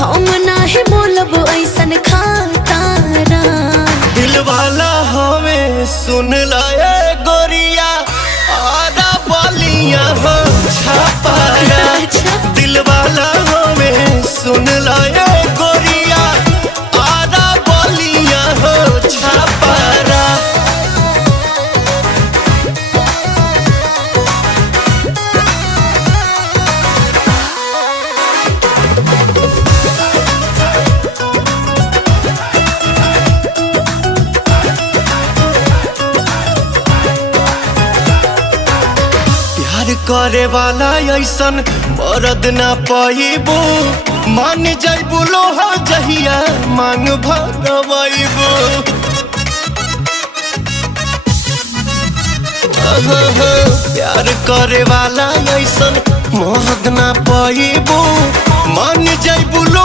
हम नाही बोलब ऐसन खातारा। दिल वाला हमें सुन लाए गोरिया आधा बलिया हो छापारा। दिल वाला हमें सुन लाए गोरिया आधा बलिया हो छापारा। प्यार करे वाला ऐसन मरद ना पाइबो। मान जाइबो लोहा जहिया मांग भगवाइबो। प्यार करे वाला ऐसन मरद ना पाइबो। मान जाइबो